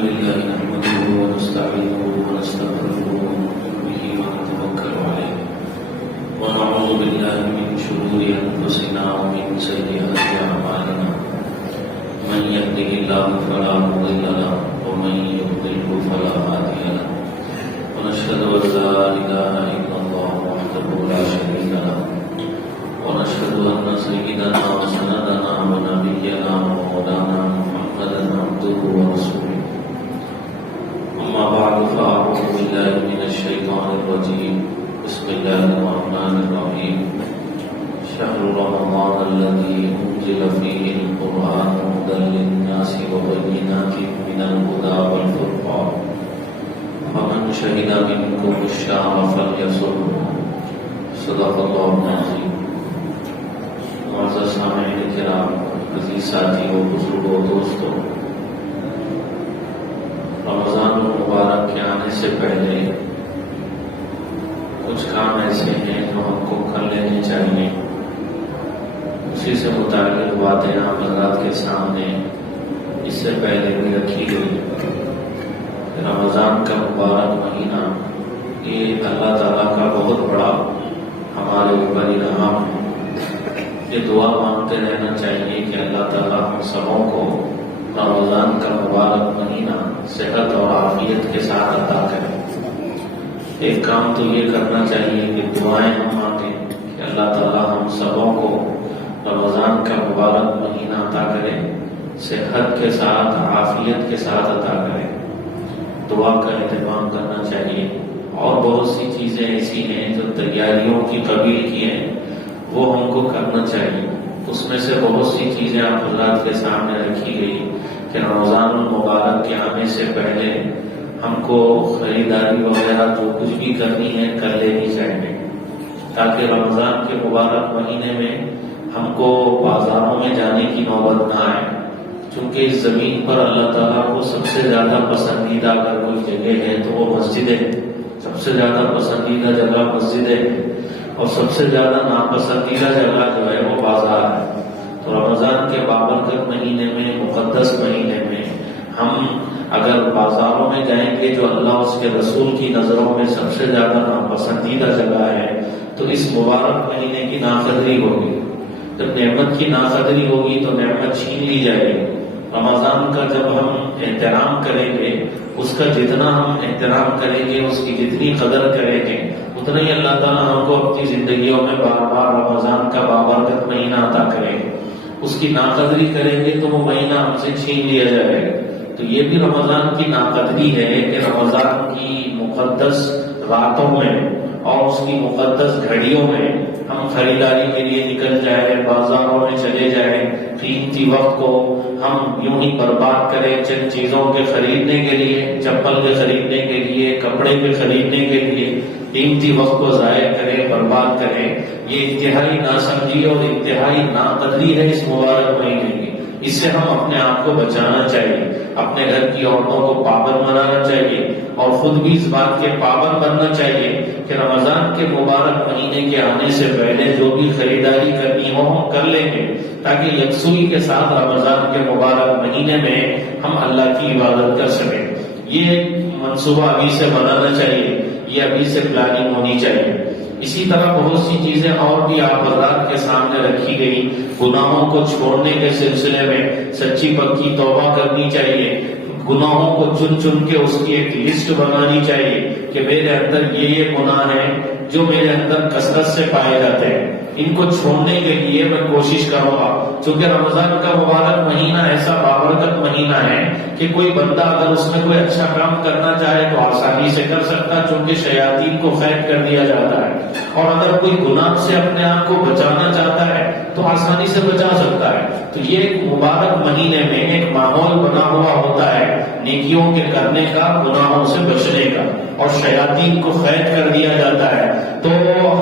لله نحمده ونستعينه ونستغفره ونؤمن به ونتوكل عليه ونعوذ بالله من شرور أنفسنا ومن سيئات أعمالنا من يهده الله فلا مضل له ومن يضلل فلا هادي له ونشهد أن لا إله إلا الله وحده لا شريك له ونشهد أن سيدنا وسندنا ونبينا ومولانا محمدا عبده ورسوله أما بعد فأعوذ بالله من الشيطان الرجيم بسم الله الرحمن الرحيم شهر رمضان الذي أنزل فيه القرآن هدى للناس وبينات من الهدى والفرقان فمن شهد منكم الشهر فليصمه صدق الله العظيم. معزز سامعین کرام، عزیز ساتھیوں، بزرگوں، دوستوں، رمضان المبارک کے آنے سے پہلے کچھ کام ایسے ہیں جو ہم کو کر لینے چاہیے. اسی سے متعلق باتیں آپ حضرات کے سامنے اس سے پہلے بھی رکھی گئی. رمضان کا مبارک مہینہ یہ اللہ تعالیٰ کا بہت بڑا ہمارے اوپر انعام ہے. یہ دعا مانگتے رہنا چاہیے کہ اللہ تعالیٰ ہم سبوں کو رمضان کا مبارک مہینہ صحت اور عافیت کے ساتھ عطا کرے. ایک کام تو یہ کرنا چاہیے کہ دعائیں ہم مانگیں کہ اللہ تعالیٰ ہم سبوں کو رمضان کا مبارک مہینہ عطا کرے، صحت کے ساتھ عافیت کے ساتھ عطا کرے. دعا کا اہتمام کرنا چاہیے. اور بہت سی چیزیں ایسی ہیں جو تیاریوں کی قبیل کی ہیں، وہ ہم کو کرنا چاہیے. اس میں سے بہت سی چیزیں آپ حضرات کے سامنے رکھی گئی کہ رمضان المبارک کے آنے سے پہلے ہم کو خریداری وغیرہ جو کچھ بھی کرنی ہے کر لینی چاہیے، تاکہ رمضان کے مبارک مہینے میں ہم کو بازاروں میں جانے کی نوبت نہ آئے. چونکہ اس زمین پر اللہ تعالیٰ کو سب سے زیادہ پسندیدہ اگر کوئی جگہ ہے تو وہ مسجد ہے. سب سے زیادہ پسندیدہ جگہ مسجد ہے اور سب سے زیادہ ناپسندیدہ جگہ جو ہے وہ بازار ہے. تو رمضان کے بابرکت مہینے میں، مقدس مہینے میں ہم اگر بازاروں میں جائیں گے جو اللہ اس کے رسول کی نظروں میں سب سے زیادہ ناپسندیدہ جگہ ہے، تو اس مبارک مہینے کی ناقدری ہوگی. جب نعمت کی ناقدری ہوگی تو نعمت چھین لی جائے گی. رمضان کا جب ہم احترام کریں گے، اس کا جتنا ہم احترام کریں گے، اس کی جتنی قدر کریں گے، اتنا ہی اللہ تعالیٰ ہم کو اپنی زندگیوں میں بار بار رمضان کا بابرکت مہینہ عطا کریں گے. اس کی ناقدری کریں گے تو وہ مہینہ ہم سے چھین لیا جائے گا. تو یہ بھی رمضان کی ناقدری ہے کہ رمضان کی مقدس راتوں میں اور اس کی مقدس گھڑیوں میں ہم خریداری کے لیے نکل جائیں، بازاروں میں چلے جائیں. قیمتی وقت کو ہم یوں ہی برباد کریں چند چیزوں کے خریدنے کے لیے، چپل کے خریدنے کے لیے، کپڑے کے خریدنے کے لیے قیمتی وقت کو ضائع کریں، برباد کریں. یہ انتہائی ناسمجھی اور انتہائی ناقدری ہے اس مبارک مہینے کی. اس سے ہم اپنے آپ کو بچانا چاہیے، اپنے گھر کی عورتوں کو پابند بنانا چاہیے اور خود بھی اس بات کے پابند بننا چاہیے کہ رمضان کے مبارک مہینے کے آنے سے پہلے جو بھی خریداری کرنی ہو ہم کر لیں گے، تاکہ یکسوئی کے ساتھ رمضان کے مبارک مہینے میں ہم اللہ کی عبادت کر سکیں. یہ منصوبہ ابھی سے بنانا چاہیے، یہ ابھی سے پلاننگ ہونی چاہیے. اسی طرح بہت سی چیزیں اور بھی آپ حضرات کے سامنے رکھی گئی. گناہوں کو چھوڑنے کے سلسلے میں سچی پکی توبہ کرنی چاہیے. گناہوں کو چن چن کے اس کی ایک لسٹ بنانی چاہیے کہ میرے اندر یہ گناہ ہیں جو میرے اندر کثرت سے پائے جاتے ہیں، ان کو چھوڑنے کے لیے میں کوشش کروں گا. چونکہ رمضان کا مبارک مہینہ ایسا بابرکت مہینہ ہے کہ کوئی بندہ اگر اس میں کوئی اچھا کام کرنا چاہے تو آسانی سے کر سکتا ہے، چونکہ شیاطین کو قید کر دیا جاتا ہے. اور اگر کوئی گناہ سے اپنے آپ کو بچانا چاہتا ہے تو آسانی سے بچا سکتا ہے. تو یہ ایک مبارک مہینے میں ایک ماحول بنا ہوا ہوتا ہے نیکیوں کے کرنے کا، گناہوں سے بچنے کا، اور شیاطین کو قید کر دیا جاتا ہے. تو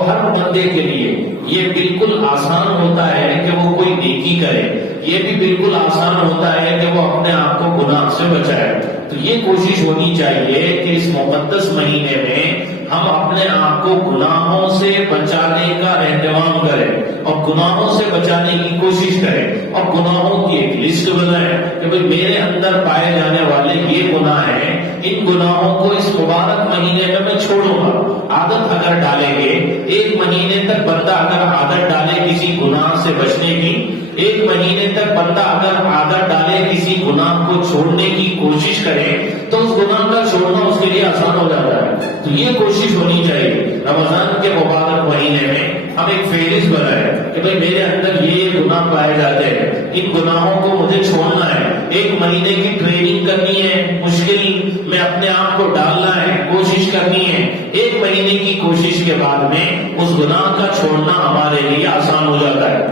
ہر بندے کے لیے یہ بالکل آسان ہوتا ہے کہ وہ کوئی نیکی کرے، یہ بھی بالکل آسان ہوتا ہے کہ وہ اپنے آپ کو گناہ سے بچائے. تو یہ کوشش ہونی چاہیے کہ اس مقدس مہینے میں ہم اپنے آپ کو گناہوں سے بچانے کا اہتمام کریں اور گناہوں سے بچانے کی کوشش کریں اور گناہوں کی ایک لسٹ بنائیں کہ بھئی میرے اندر پائے جانے والے یہ گناہ ہیں، ان گناہوں کو اس مبارک مہینے میں چھوڑوں گا۔ عادت اگر ڈالیں گے، ایک مہینے تک بندہ اگر عادت ڈالے کسی گناہ سے بچنے کی، ایک مہینے تک بندہ اگر عادت ڈالے کسی گناہ کو چھوڑنے کی کوشش کرے تو اس گناہ کا چھوڑنا اس کے لیے آسان ہو جاتا ہے۔ تو یہ کوشش ہونی چاہیے رمضان کے مبارک مہینے میں ہم ایک فہرست بنائیں کہ بھئی میرے اندر یہ گناہ پائے جاتے ہیں، ان گناہوں کو مجھے چھوڑنا ہے۔ ایک مہینے کی ٹریننگ کرنی ہے، مشکل میں اپنے آپ کو ڈالنا ہے، کوشش کرنی ہے۔ ایک مہینے کی کوشش کے بعد میں اس گناہ کا چھوڑنا ہمارے لیے آسان ہو جاتا ہے۔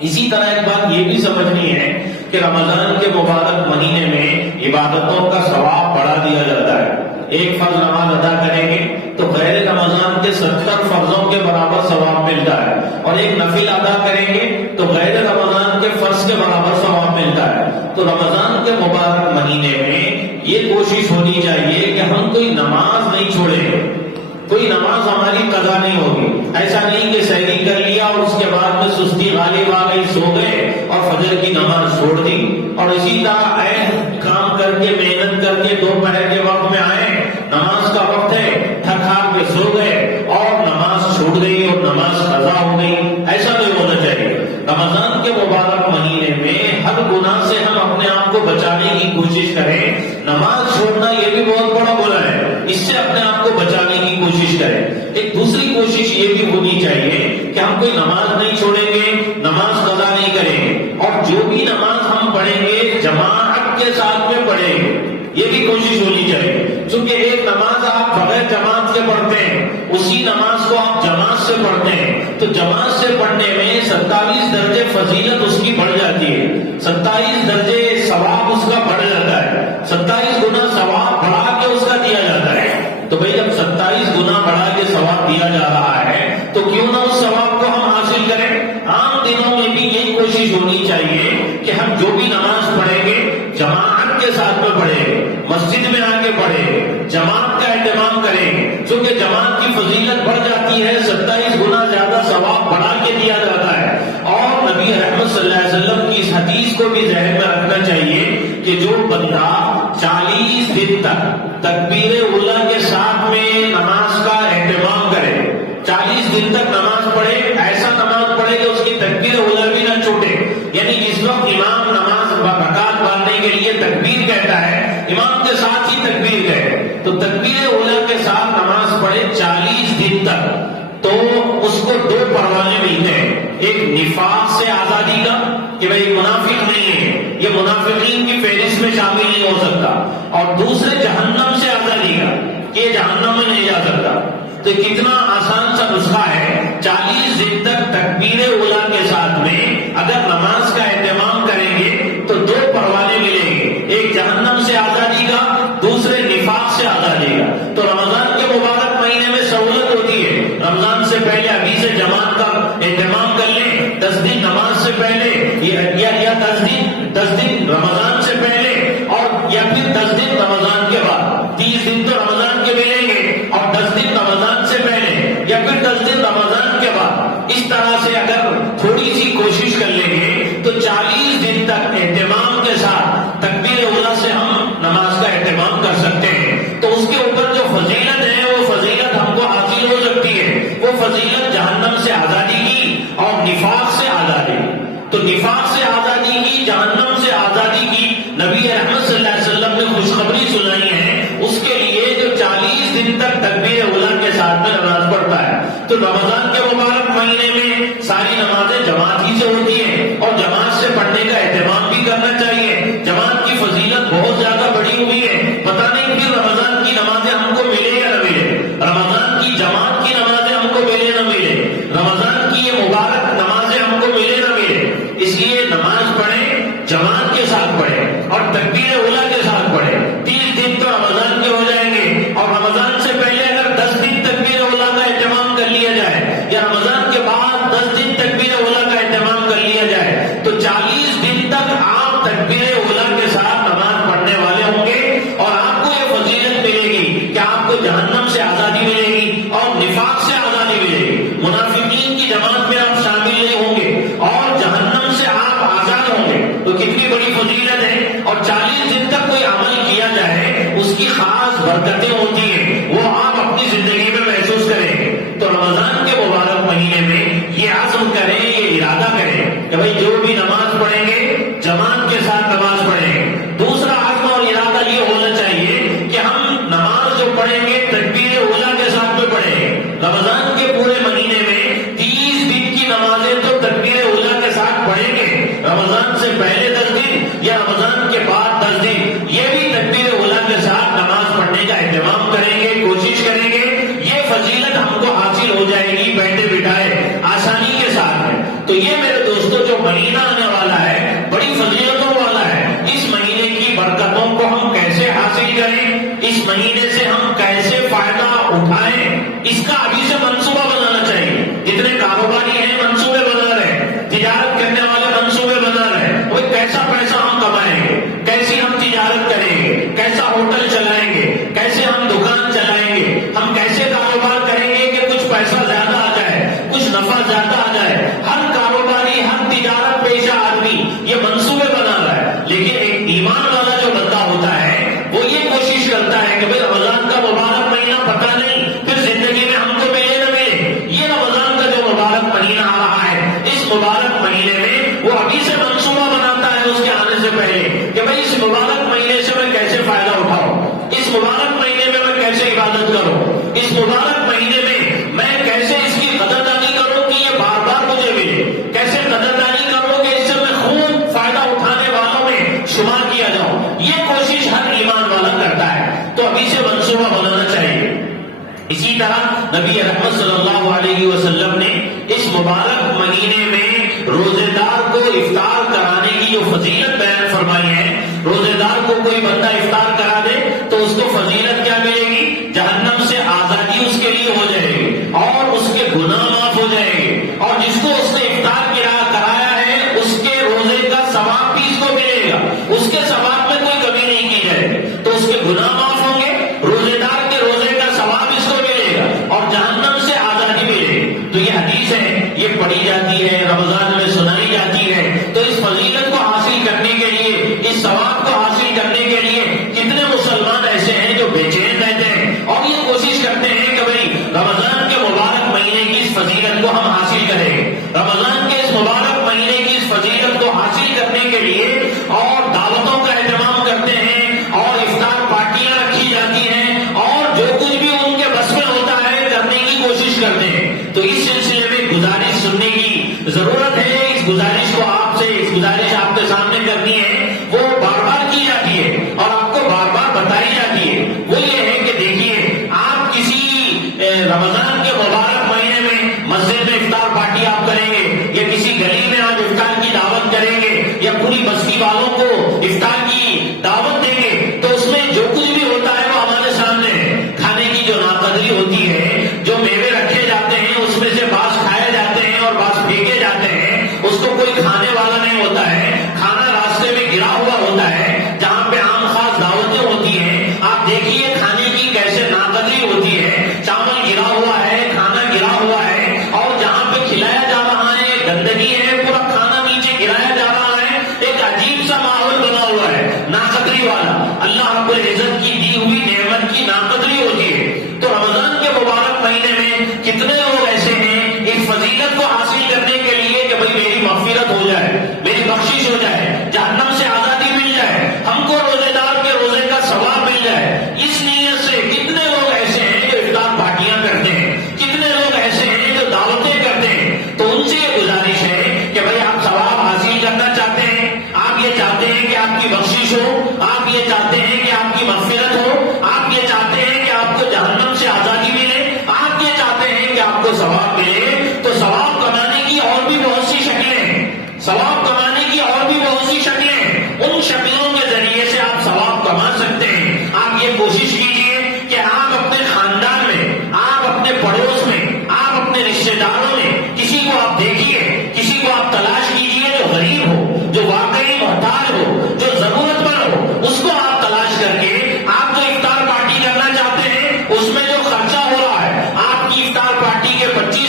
اسی طرح ایک بات یہ بھی سمجھنی ہے کہ رمضان کے مبارک مہینے میں عبادتوں کا ثواب بڑھا دیا جاتا ہے۔ ایک فرض نماز ادا کریں گے تو غیر رمضان کے 70 فرضوں کے برابر ثواب ملتا ہے، اور ایک نفل ادا کریں گے تو غیر رمضان کے فرض کے برابر ثواب ملتا ہے۔ تو رمضان کے مبارک مہینے میں یہ کوشش ہونی چاہیے کہ ہم کوئی نماز نہیں چھوڑیں، کوئی نماز ہماری قضا نہیں ہوگی۔ ایسا نہیں کہ سحری کر لیا اور اس کے بعد میں سستی غالب آ گئی، سو گئے اور فجر کی نماز چھوڑ دی، اور اسی طرح کام کر کے محنت کر کے دوپہر کے وقت میں آئے، نماز کا وقت ہے، تھک ہار کے سو گئے اور نماز چھوڑ گئی اور نماز قضا ہو گئی۔ ایسا نہیں ہونا چاہیے۔ رمضان کے مبارک مہینے میں ہر گناہ سے ہم اپنے آپ کو بچانے کی کوشش کریں۔ نماز چھوڑنا یہ بھی بہت بڑا گناہ ہے، اس سے اپنے آپ کو بچانے کی کوشش کریں۔ ایک دوسری کوشش یہ بھی ہونی چاہیے کہ ہم کوئی نماز نہیں چھوڑیں گے، نماز قضا نہیں کریں گے، اور جو بھی نماز ہم پڑھیں گے جماعت کے ساتھ میں پڑھیں گے، یہ بھی کوشش ہونی چاہیے۔ چونکہ ایک نماز آپ بغیر جماعت کے پڑھتے ہیں، اسی نماز کو آپ جماعت سے پڑھتے ہیں، تو جماعت سے پڑھنے میں 27 درجے فضیلت اس کی بڑھ جاتی ہے، 27 درجے ثواب اس کا بڑھ جاتا ہے، 27 گنا ثواب بڑھا کے اس کا دیا جاتا ہے۔ تو بھئی جب 27 گنا بڑھا کے ثواب دیا جا رہا ہے تو کیوں نہ اس ثواب کو ہم حاصل کریں۔ عام دنوں میں بھی یہی کوشش ہونی چاہیے کہ ہم جو بھی نماز پڑھیں گے جماعت کے ساتھ میں پڑھیں، مسجد میں آ کے پڑھیں، جماعت کا اہتمام کریں، چونکہ جماعت کی فضیلت بڑھ جاتی ہے، 27 گنا زیادہ ثواب بڑھا کے دیا جاتا ہے۔ اور نبی رحمت صلی اللہ علیہ وسلم کی اس حدیث کو بھی ذہن میں رکھنا چاہیے کہ جو بندہ 40 دن تک تکبیر اولیٰ کے ساتھ میں نماز کا اہتمام کرے، 40 دن تک نماز پڑھے، ایسا نماز پڑھے کہ اس کی تکبیر اولیٰ بھی نہ چھوٹے، یعنی جس وقت امام نماز رکعت باندھنے کے لیے تکبیر کہتا ہے، امام کے ساتھ ہی تکبیر کہے، تو تکبیر اولیٰ کے ساتھ نماز پڑھے 40 دن تک، تو اس کو 2 پروانے ملتے ہیں۔ ایک نفاق سے آزادی کا کہ بھئی منافق نہیں ہے، یہ منافقین کی فہرست میں شامل نہیں ہو سکتا، اور دوسرے جہنم سے آزادی کا کہ یہ جہنم میں نہیں جا سکتا۔ تو کتنا آسان سا نسخہ ہے، 40 دن تک تکبیر اولیٰ کے ساتھ میں اگر نماز کا اہتمام کریں گے تو 2 پروانے ملیں گے، ایک جہنم سے آزادی کا، دوسرے نفاق سے آزادی کا۔ تو رمضان کے مبارک مہینے میں سہولت ہوتی ہے، رمضان سے پہلے ابھی سے جماعت کا اہتمام کر لیں، 10 دن نماز سے پہلے یا 10 دن رمضان سے پہلے، اور یا پھر 10 دن رمضان کے بعد، 30 دن تو رمضان کے ملیں گے، اور 10 دن رمضان سے پہلے یا پھر 10 دن رمضان کے بعد۔ اس طرح سے اگر تھوڑی سی کوشش کر لیں گے تو 40 دن تک اہتمام کے ساتھ تکبیر اولیٰ سے ہم نماز کا اہتمام کر سکتے ہیں۔ تو اس کے اوپر جو فضیلت ہے وہ فضیلت ہم کو حاصل ہو سکتی ہے، وہ فضیلت جہنم سے آزادی کی اور نفاق سے آزادی کی۔ تو نفاق سے آزادی کی، جہنم سے آزادی کی نبی رحمت صلی اللہ علیہ وسلم نے خوشخبری سنائی ہے، اس کے لیے جو 40 دن تک تکبیر اولیٰ کے ساتھ میں نماز پڑھتا ہے۔ تو رمضان کے مبارک مہینے میں ساری نمازیں جماعت ہی سے ہوتی ہیں، اور جماعت سے پڑھنے کا اہتمام بھی کرنا چاہیے۔ جماعت کی فضیلت بہت زیادہ بڑی ہوئی ہے، پتہ نہیں پھر رمضان کی نمازیں ہم کو ملے یا نہ ملے، رمضان کی جماعت کی نمازیں ہم کو ملے نہ ملے، رمضان کی یہ مبارک نمازیں ہم کو ملے نہ ملے۔ اس لیے نماز پڑھیں، جماعت کے ساتھ پڑھیں اور تکبیر اولیٰ کے ساتھ پڑھیں۔ 30 دن تو رمضان کے ہو جائیں گے، اور رمضان سے پہلے اگر 10 دن تکبیر اولیٰ کا اہتمام کر لیا جائے، یا رمضان کے بعد 10 دن تکبیر اولیٰ کا اہتمام کر لیا جائے، تو 40 دن تک آپ تکبیر اولیٰ کے ساتھ نماز پڑھنے والے ہوں گے، اور آپ کو یہ فضیلت ملے گی کہ آپ کو جہنم سے آزادی ملے گی۔ اور 40 دن تک کوئی عمل کیا جائے اس کی خاص برکتیں ہوتی ہیں، وہ آپ اپنی زندگی میں محسوس کریں. تو رمضان کے مبارک مہینے میں یہ عزم کریں، یہ ارادہ کریں کہ بھائی جو بھی نماز پڑھیں گے جماعت کے ساتھ نماز پڑھیں گے. دوسرا عزم اور ارادہ یہ ہونا چاہیے کہ ہم نماز جو پڑھیں گے تکبیر اولیٰ کے ساتھ میں پڑھیں گے. رمضان کے پورے مہینے میں 30 دن کی نمازیں تو تکبیر اولیٰ کے ساتھ پڑھیں گے. رمضان سے پہلے 10 دن یا رمضان کے بعد 10 دن یہ بھی تکبیر اولیٰ کے ساتھ نماز پڑھنے کا اہتمام کریں گے، کوشش کریں گے. یہ فضیلت ہم کو حاصل ہو جائے گی بیٹھے بٹھائے آسانی کے ساتھ ہے. تو یہ میرے دوستوں جو مہینہ آنے والا ہے بڑی فضیلتوں والا ہے. اس مہینے کی برکتوں کو ہم کیسے حاصل کریں، اس مہینے سے ہم کیسے فائدہ اٹھائیں، اس کا ابھی سے منصوبہ بنانا چاہیے. جتنے کاروباری ہیں منصوبے بنا رہے ہیں، تجارت کرنے والے منصوبے بنا رہے ہیں. وہ کیسا پیسہ ہم کمائیں گے، کیسی ہم تجارت کریں گے، کیسا ہوٹل چلائیں گے، کیسے ہم دکان چلائیں گے، ہم کیسے کاروبار کریں گے کہ کچھ پیسہ زیادہ آ جائے، کچھ نفع زیادہ آ جائے. ہر کاروباری، ہر تجارت پیشہ آدمی یہ منصوبے بنا رہا ہے. لیکن ایک ایمان والا جو بندہ ہوتا ہے وہ یہ کوشش کرتا ہے کہ بھئی رمضان کا مبارک مہینہ پتہ نہیں پھر زندگی میں ہم کو ملے نہ ملے. یہ رمضان کا جو مبارک مہینہ آ رہا ہے اس مبارک مہینے میں وہ ابھی سے منصوبہ بناتا ہے اس کے آنے سے پہلے کہ بھئی اس مبارک مہینے سے میں کیسے فائدہ اٹھاؤں، اس مبارک مہینے میں میں کیسے عبادت کروں، اس مبارک مہینے میں کیسے اس کی قدردانی کروں کہ یہ بار بار مجھے ملے، کیسے قدردانی کروں کہ اس سے میں خوب فائدہ اٹھانے والوں میں شمار کیا جاؤں. یہ کوشش ہر ایمان والا کرتا ہے. تو ابھی سے منصوبہ بنانا چاہیے. اسی طرح نبی رحمت صلی اللہ علیہ وسلم نے اس مبارک مہینے میں روزے دار کو افطار کرانے کی جو فضیلت بیان فرمائی ہے. روزے دار کو کوئی بندہ افطار کرا دے تو اس کو فضیلت کیا ملے گی؟ جہنم سے آزادی اس کے لیے ہو جائے گی اور اس کے گناہ معاف ہو جائے گے. اور جس کو اس نے افطار کرایا ہے اس کے روزے کا ثواب بھی اس کو ملے گا، اس کے ثواب میں کوئی کمی نہیں کی جائے. تو اس کے گناہ معاف ہوں گے، روزے دار کے روزے کا ثواب اس کو ملے گا اور جہنم سے آزادی ملے گی. تو یہ حدیث ہے، یہ پڑھی جاتی ہے، رمضان میں سنائی جاتی ہے. تو اس فضیلت کو حاصل کرنے کے لیے، اس ثواب کو حاصل کرنے کے لیے کتنے مسلمان ایسے ہیں جو بے چین رہتے ہیں اور یہ کوشش کرتے ہیں کہ بھئی رمضان کے مبارک مہینے کی اس فضیلت کو ہم حاصل کریں. رمضان کے اس مبارک مہینے کی اس فضیلت کو حاصل کرنے کے لیے اور دعوتوں کا اہتمام کرتے ہیں اور افطار پارٹیاں رکھی جاتی ہیں اور جو کچھ بھی ان کے بس میں ہوتا ہے کرنے کی کوشش کرتے ہیں. تو اس سلسلے میں گزارش سننے کی ضرورت ہے. اس گزارش کو اس گزارش آپ کے سامنے کرنی ہے، وہ بار بار کی جاتی ہے اور آپ کو بار بار بتائی جاتی ہے. وہ یہ ہے کہ دیکھیے آپ کسی رمضان کے مبارک مہینے میں مسجد میں افطار پارٹی آپ کریں گے یا کسی گلی میں آپ افطار کی دعوت کریں گے یا پوری بستی والوں کو افطار کی دعوت دیں گے تو اس میں جو کچھ بھی ہوتا ہے وہ ہمارے سامنے ہے. کھانے کی جو ناقدری ہوتی ہے، جو میوے رکھے جاتے ہیں اس میں سے بعض کھائے جاتے ہیں اور بعض پھینکے جاتے ہیں، اس کو کوئی کھانے والا نہیں ہوتا ہے. کھانا راستے میں گرا ہوا ہوتا ہے. جہاں پہ عام خاص دعوتیں ہوتی ہیں آپ دیکھیے کھانے کی کیسے ناقدری ہوتی ہے. چاول گرا ہوا ہے، کھانا گرا ہوا ہے اور جہاں پہ کھلایا جا رہا ہے گندگی ہے، پورا کھانا نیچے گرایا جا رہا ہے. ایک عجیب سا ماحول بنا ہوا ہے ناقدری والا. اللہ رب العزت کی دی ہوئی نعمت کی ناقدری ہوتی ہے. تو رمضان کے مبارک مہینے میں کتنے لوگ ایسے ہیں اس فضیلت کو حاصل کرنے کے لیے کہ بھئی میری مغفرت ہو جائے، میری بخشش ہو جائے، جہنم سے آزادی مل جائے، ہم کو روزے دار کے روزے کا ثواب مل جائے. اس نیت سے کتنے لوگ ایسے ہیں جو افطار پارٹیاں کرتے ہیں، کتنے لوگ ایسے ہیں جو دعوتیں کرتے ہیں. تو ان سے یہ گزارش ہے کہ بھئی آپ ثواب حاصل کرنا چاہتے ہیں، آپ یہ چاہتے ہیں کہ آپ کی بخشش ہو، آپ یہ چاہتے ہیں کہ آپ کی مغفرت ہو، آپ یہ چاہتے ہیں کہ آپ کو جہنم سے آزادی ملے، آپ یہ چاہتے ہیں کہ آپ کو ثواب ملے. تو ثواب کمانے کی اور بھی بہت سی شکلیں ہیں، ثواب کمانے کی اور بھی بہت سی شکلیں ہیں. ان شکلوں کے ذریعے سے آپ ثواب کما سکتے ہیں. آپ یہ کوشش کیجئے کہ آپ اپنے خاندان میں، آپ اپنے پڑوس میں، آپ اپنے رشتے داروں میں کسی کو آپ دیکھیے، کسی کو آپ تلاش کیجئے جو غریب ہو، جو واقعی محتاج ہو، جو ضرورت مند ہو. اس کو آپ تلاش کر کے آپ جو افطار پارٹی کرنا چاہتے ہیں اس میں جو خرچہ ہو رہا ہے، آپ کی افطار پارٹی کے 25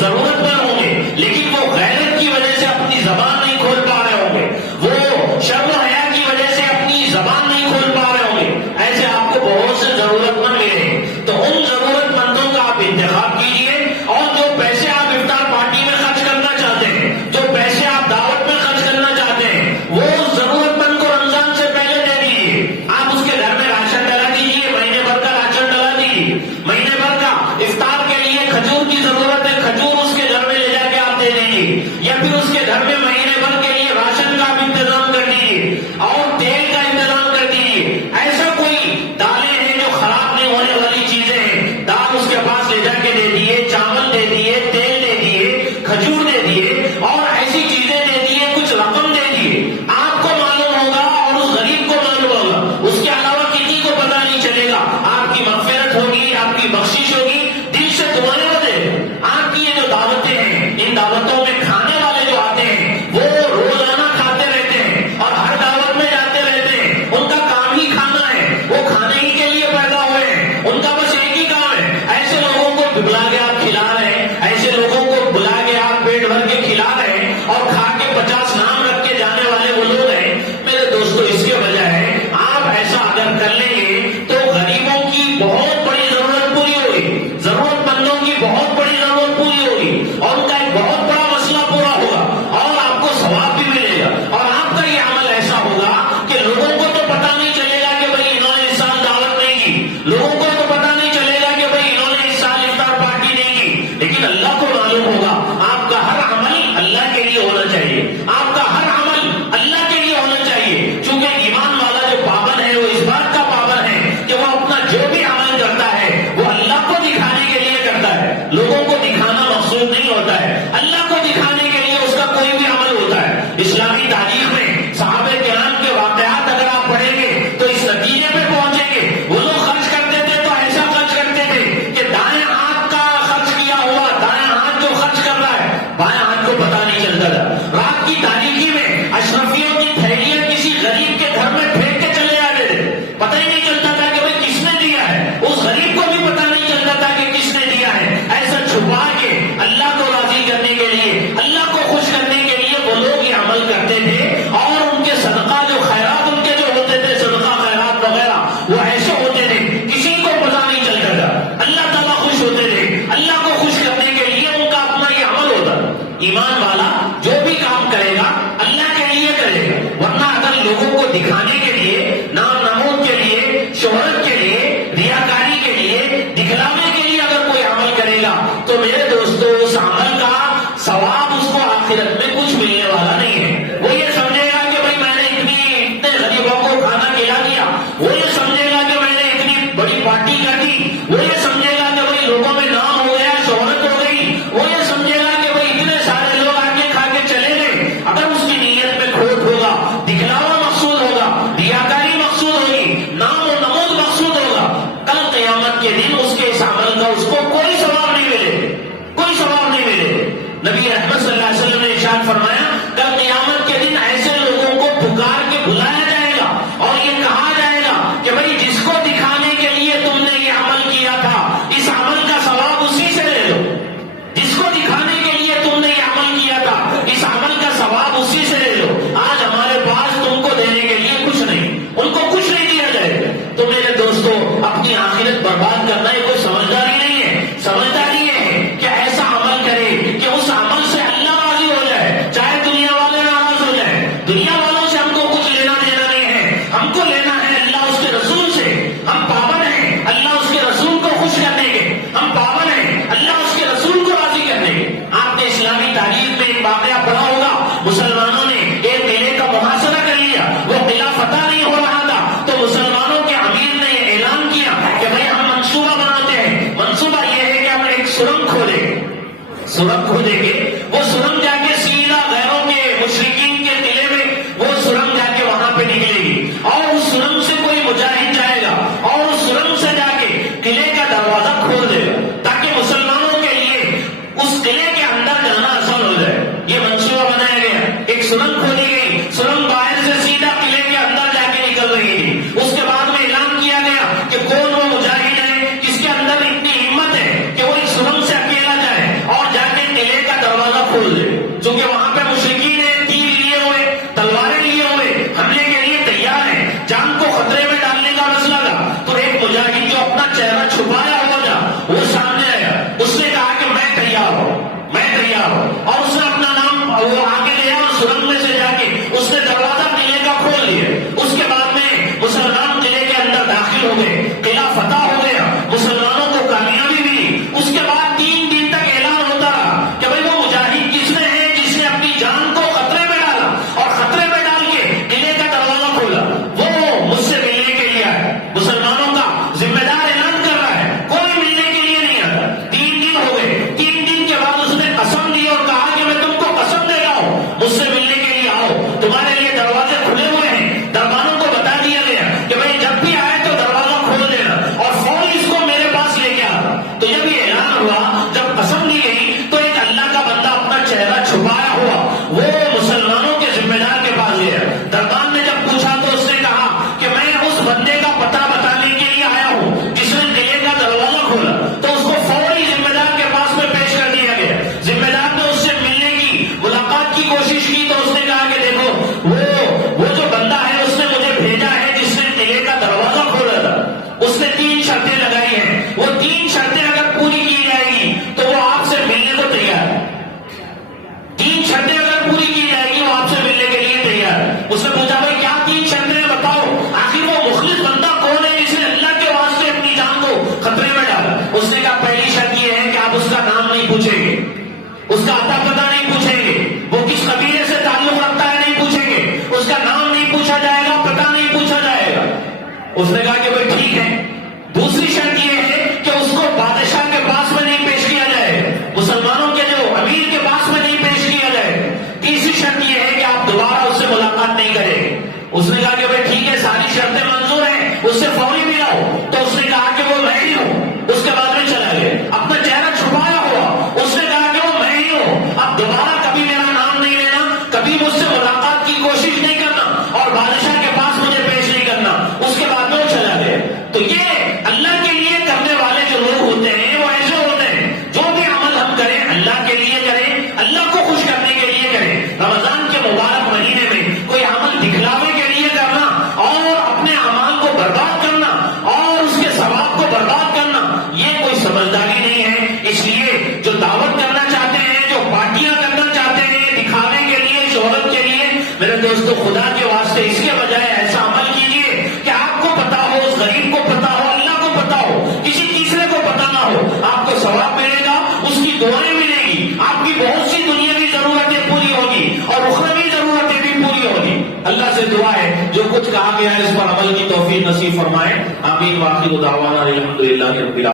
ضرورت مند ہوں گے لیکن وہ غیرت کی وجہ سے اپنی زبان نہیں کھول پا رہے ہوں گے، وہ شرم و حیا کی وجہ سے اپنی زبان نہیں کھول پا رہے ہوں گے، ایسے آپ کو بہت سے ضرورت مند ملے، تو ان ضرورت مندوں کا آپ انتخاب کیجیے، اور جو پیسے آپ افطار پارٹی میں خرچ کرنا چاہتے ہیں، جو پیسے آپ دعوت میں خرچ کرنا چاہتے ہیں، وہ ضرورت مند کو رمضان سے پہلے دے دیجیے، آپ اس کے گھر میں راشن ڈلا دیجیے، مہینے بھر کا راشن ڈلا دیجیے، مہینے بھر کا افطار کے لیے کھجور کی ضرورت ہے، کھجور اس کے گھر میں لے جا کے آپ دے دیجیے، یا پھر اس کے گھر میں مہینے بھر کے لیے راشن کا آپ انتظام کر دیجیے اور تیل کا انتظام کر دیجیے، ایسا کوئی دالیں ہیں جو خراب نہیں ہونے والی چیزیں ہیں، دال اس کے پاس لے جا کے دے دیے، چاول دے دیے، تیل دے دیے، کھجور دے دیے، اور ایسی چیزیں دے دیے، کچھ رقم دے دیے، آپ کو معلوم ہوگا اور اس غریب کو معلوم ہوگا، اس کے علاوہ کسی کو پتا نہیں چلے گا، آپ کی مغفرت ہوگی، آپ کی بخشش ہوگی، دل سے دعائیں دے، آپ کی یہ جو دعوتیں ہیں، ان دعوتوں میں کھانے والے جو آتے ہیں وہ روزانہ کھاتے رہتے ہیں اور ہر دعوت میں جاتے رہتے ہیں، ان کا کام ہی کھانا ہے، وہ کھانے ہی کے لیے پیدا ہوئے ہیں، ان کا بس ایک ہی کام ہے، ایسے لوگوں کو بلا کے آپ کھلا رہے ہیں، ایسے لوگوں کو بلا کے آپ پیٹ بھر کے کھلا رہے ہیں اور کھا کے 50 نام رکھ کے جانے والے وہ لوگ ہیں، میرے دوستو اس کے بجائے آپ ایسا اگر کر لیں گے تو غریبوں کی بہت بڑی ضرورت پوری ہوگی، ضرورت مندوں کی بہت بڑی ضرورت پوری ہوگی اور ان کا ایک بہت بڑا مسئلہ پورا ہوگا اور آپ کو ثواب بھی ملے گا، اور آپ کا یہ عمل ایسا ہوگا کہ لوگوں کو تو پتا نہیں چلے گا کہ بھئی انہوں نے اس سال دعوت نہیں کی، لوگوں کو تو پتا نہیں چلے گا کہ بھئی انہوں نے اس سال افطار پارٹی نہیں کی، لیکن اللہ کو معلوم ہوگا، آپ کا ہر عمل اللہ کے لیے ہونا چاہیے، آپ کا ہر عمل اللہ کے لیے ہونا چاہیے، چونکہ ایمان والا جو پابند ہے وہ اس بات کا پابند ہے کہ وہ اپنا جو بھی عمل کرتا ہے وہ اللہ کو دکھانے کے لیے کرتا ہے، لوگوں کو دکھانا مقصود نہیں ہوتا ہے، اللہ کو دکھانے کے لیے اس کا کوئی بھی عمل ہوتا ہے۔ اسلامی تاریخ میں صحابہ کرام کے واقعات اگر آپ پڑھیں گے تو اس نتیجے پہ پہنچیں گے، وہ لوگ خرچ کرتے تھے تو ایسا خرچ کرتے تھے کہ دائیں ہاتھ کا خرچ کیا ہوا، دائیں ہاتھ جو خرچ کر رہا ہے بائیں ہاتھ کو پتا نہیں چلتا تھا، رات کی تاریکی میں اشرفیوں کی تھیلیاں کسی غریب کے گھر میں پھینک کے چلے جاتے تھے، پتہ ہی نہیں چلتا تھا کہ بھئی کس نے دیا ہے، اس غریب کو بھی پتا نہیں چلتا تھا کہ کس نے دیا ہے، ایسا چھپا کے اللہ کو راضی کرنے کے لیے، اللہ کو خوش کرنے کے لیے وہ لوگ یہ عمل کرتے تھے، اور ان کے صدقہ جو خیرات ان کے جو ہوتے تھے، صدقہ خیرات وغیرہ وہ ایسے ہوتے تھے کسی کو پتا نہیں چلتا تھا، اللہ تعالیٰ خوش ہوتے تھے، اللہ کو خوش کرنے کے لیے ان کا اپنا یہ عمل ہوتا۔ ایمان والا جو بھی کام کرے گا اللہ کے لیے کرے گا، ورنہ اگر لوگوں کو دکھانے کے لیے، نام نمود کے لیے، شہرت کے لیے، ریاکاری کے لیے، دکھلانے کے لیے اگر کوئی عمل کرے گا تو میرے دوستو اس عمل کا ثواب اس کو آخرت میں کچھ ملنے والا نہیں ہے، وہ یہ سمجھے گا کہ بھائی میں نے اتنے غریبوں کو کھانا کھلا دیا، وہ یہ سمجھے گا کہ میں نے اتنی بڑی پارٹی کر دی، وہ یہ سمجھے گا کہ بھائی لوگوں میں نام ہو گیا، شہرت ہو گئی، وہ یہ سمجھے گا کہ بھائی اتنے سارے لوگ آ کے کھا کے چلے گئے، اگر اس کی نیت میں کھوٹ ہوگا، دکھلاوا مقصود ہوگا، ریاکاری مقصود ہوگی، نام و نمود مقصود ہوگا، کل قیامت کے دن اس کے اس عمل کا اس کو کوئی ثواب نہیں ملے، کوئی ثواب نہیں ملے۔ نبی احمد صلی اللہ علیہ وسلم نے ارشاد فرمایا کل قیامت کے دن ایسے لوگوں کو پکار کے بلایا جائے گا اور یہ کہا جائے گا کہ بھئی جس کو دکھانے کے لیے تم نے یہ عمل کیا تھا اس عمل کا ثواب اسی سے لے لو، جس کو دکھانے کے لیے تم نے یہ عمل کیا تھا اس عمل کا ثواب اسی سے لے لو، آج ہمارے پاس تم کو دینے کے لیے کچھ نہیں، ان کو کچھ نہیں دیا جائے گا۔ تو میرے دوستو اپنی آخرت برباد کرنا یہ کوئی سمجھداری نہیں ہے، سمجھداری یہ ہے کہ ایسا عمل کرے کہ اس عمل سے اللہ راضی ہو جائے، چاہے دنیا والے ناراض ہو جائے، دنیا والوں سے ہم کو کچھ لینا دینا نہیں ہے، ہم کو لینا ہے اللہ اس کے رسول سے، ہم پابند ہیں اللہ اس کے رسول کو خوش کرنے کے، ہم پابند ہیں اللہ اس کے رسول کو راضی کرنے کے۔ آپ نے اسلامی تاریخ میں ایک واقعہ پڑھا ہوگا، مسلمانوں نے ایک قلعے کا محاصرہ کر لیا، وہ قلعہ فتح نہیں ہو رہا تھا تو مسلمانوں کے امیر نے یہ اعلان کیا کہ بھائی ہم منصوبہ بناتے ہیں، منصوبہ یہ ہے کہ ہم ایک سرنگ کھولیں گے، سرنگ کھودیں گے، وہ سرنگ جا کے سیدھا غیروں کے مشرکین کے قلعے میں وہ سرنگ جا کے وہاں پہ نکلے گی، اور اس سرنگ سے کوئی مجاہد جائے گا اور اس سرنگ سے جا کے قلعے کا دروازہ کھول دے گا تاکہ مسلمانوں کے لیے اس قلعے کے اندر جانا آسان ہو جائے۔ یہ منصوبہ بنایا گیا، ایک سرنگ کھولی گئی، سرنگ باہر سے سیدھا قلعے کے اندر جا کے نکل رہی تھی، اس کے بعد میں اعلان کیا گیا کہ کون وہ مجاہد ہے جس کے اندر اتنی ہمت ہے کہ وہ اس سرنگ سے اکیلا جائے اور جا کے میں تیار ہوں. اور اس نے اپنا نام وہ آگے لیا اور سرنگ میں سے جا کے اس نے دروازہ قلعے کا کھول لیا. اس کے بعد میں مسلمان قلعے کے اندر داخل ہو گئے. قلعہ فتح ہو گیا, مسلمانوں کو کامیابی ملی. اس کے بعد 3 دن تک اعلان ہوتا رہا کہ بھائی وہ مجاہد کس میں ہے جس نے اپنی جان کو خطرے میں ڈالا اور خطرے میں ڈال کے قلعے کا دروازہ کھولا. وہ مجھ سے ملنے کے لیے آئے. مسلمانوں کا ذمہ دار اعلان کر رہا ہے, کوئی ملنے کے لیے نہیں آتا. 3 دن ہو گئے. 3 دن کے بعد اس نے قسم دی اور کہا کہ میں تم کو قسم دے رہا ہوں, مجھ سے ملنے کے لیے آؤ, تمہارے لیے دروازے کھلے ہوئے ہیں. دربانوں کو بتا دیا گیا کہ بھائی جب بھی آئے تو دروازہ کھول دینا اور فوری اس کو میرے پاس لے کے آنا. تو جب یہ اعلان ہوا, جب قسم دی گئی, تو ایک اللہ کا بندہ اپنا چہرہ چھپایا ہوا وہ مسلمانوں کے ذمہ دار کے پاس گیا. دربان نے جب پوچھا تو اس نے کہا کہ میں اس بندے کا پتہ بتانے کے لیے آیا ہوں جس نے قلعے کا دروازہ کھولا. تو اس کو فوری ذمہ دار کے پاس میں پیش کر دیا گیا. ذمہ دار نے اس سے ملنے کی ملاقات کی کوشش کی تو اس نے کہا کہ دیکھو وہ جو بندہ ہے اس نے مجھے بھیجا ہے جس نے قلعے کا دروازہ کھولا تھا. اس نے 3 شرطیں لگائی ہیں. وہ 3 شرطیں اگر پوری کی جائے گی تو وہ آپ سے ملنے کو تیار ہے. 3 شرطیں اگر پوری کی جائے گی وہ آپ سے ملنے کے لیے تیار ہے. اس نے پوچھا بھائی کیا 3 شرطیں بتاؤ, آخر وہ مخلص بندہ کون ہے جس نے اللہ کے واسطے اپنی جان کو خطرے میں ڈالا. اس نے کہا پہلی شرط یہ ہے کہ آپ اس کا نام نہیں پوچھیں گے, اس کا اتا پتہ نہیں پوچھیں گے, وہ کس قبیلے سے تعلق رکھتا ہے نہیں پوچھیں گے, اس کا نام نہیں پوچھا جائے گا, پتہ نہیں پوچھا جائے گا. اس نے کہا کہ بھائی ٹھیک ہے. دوسری شرط یہ ہے کہ اس کو بادشاہ کے پاس میں نہیں پیش کیا جائے, مسلمانوں کے جو امیر کے پاس میں نہیں پیش کیا جائے. تیسری شرط یہ ہے کہ آپ دوبارہ اس سے ملاقات نہیں کریں. اس نے کہا کہ بھائی ٹھیک ہے, ساری شرطیں منظور ہیں, اس سے فوری ملاؤ. تو اس نے کہا کہ وہ میں ہی ہوں. اس کے بعد میں چلا گیا, اپنا چہرہ چھپایا ہوا. اس نے کہا کہ وہ میں ہی ہوں, اب دوبارہ کبھی میرا نام نہیں لینا, کبھی مجھ سے ملاقات کی کوشش نہیں کرنا اور بادشاہ کے پاس مجھے پیش نہیں کرنا. اس کے بعد میں وہ چلا گیا. تو یہ اللہ کے لیے کرنے والے جو لوگ ہوتے ہیں وہ ایسے ہوتے ہیں, جو بھی عمل ہم کریں اللہ کے لیے کریں, اللہ کو خوش کرنے کے لیے کریں. رمضان کے مبارک مہینے میں کوئی عمل دکھلاوے کے لیے کرنا اور اپنے اعمال کو برباد کرنا اور اس کے ثواب کو برباد کرنا, یہ کوئی سمجھداری نہیں ہے. اس لیے جو دعوت کرنا چاہتے ہیں, جو پارٹیاں کرنا چاہتے ہیں دکھانے کے لیے, شہرت کے لیے, میرے دوستو خدا کے واسطے اس کے بجائے ایسا عمل کیجیے کہ آپ کو پتا ہو, اس غریب کو پتا ہو, اللہ کو پتا ہو, کسی تیسرے کو پتا نہ ہو. آپ کو ثواب ملے گا, اس کی دعائیں ملے گی, آپ کی بہت سی دنیاوی ضرورتیں پوری ہوگی اور اخروی ضرورتیں بھی پوری ہوگی. اللہ سے دعا ہے جو کچھ کہا گیا ہے اس پر عمل کی توفیق نصیب فرمائے. آمین. واخر دعوانا الحمدللہ رب العالمین.